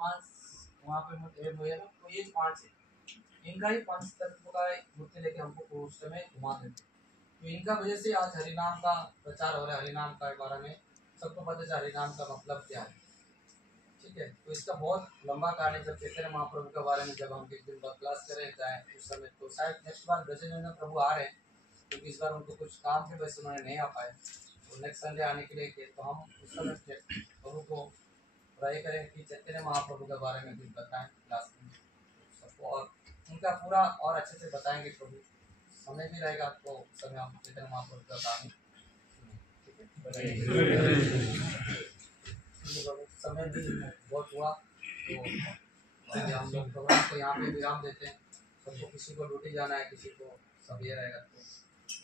पांच वहाँ पे हुए ना, तो ये पांच है, इनका ही पंच तत्व का मूर्ति लेके हमको उस समय घुमा देते। तो इनका वजह से आज हरिनाम का प्रचार हो रहा है। हरिनाम के बारे में सबको पता है हरिनाम का मतलब क्या है, ठीक है। तो इसका बहुत लंबा कहानी, जब चैतन्य महाप्रभु के बारे में जब हम एक दिन क्लास करें जाए उस समय, तो शायद नेक्स्ट बार ब्रजनंदन प्रभु आ रहे हैं, क्योंकि इस बार उनको कुछ काम के वजह से उन्होंने नहीं आ पाए, तो नेक्स्ट संडे आने के लिए, तो हम उस समय प्रभु को ट्राई करें कि चैतन्य महाप्रभु के बारे में कुछ बताएं क्लास में सबको, और उनका पूरा और अच्छे से बताएंगे प्रभु। समय भी रहेगा तो उस समय हम चैतन्य महाप्रभु का कहानी समय भी बहुत हुआ, तो हम लोग प्रोग्राम को यहाँ पे विराम देते हैं। सबको किसी को ड्यूटी जाना है, किसी को सब ये रहेगा, तो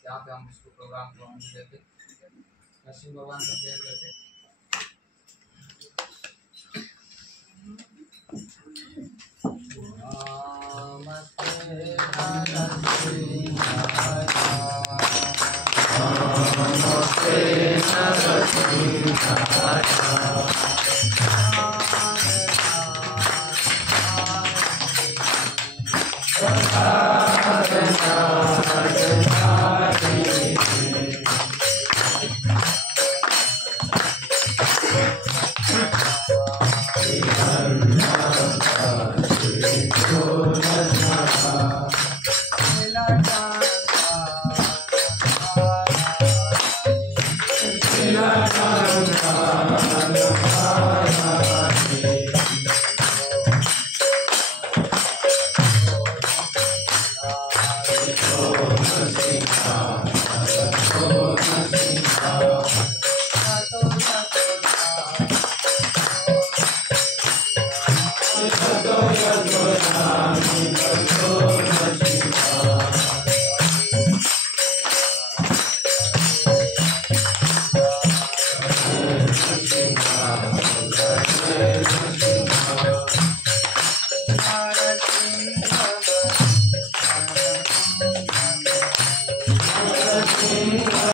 यहाँ पे हम इसको प्रोग्राम को हम देते हैं। नरसिंह भगवान का प्रेयर करते। Hare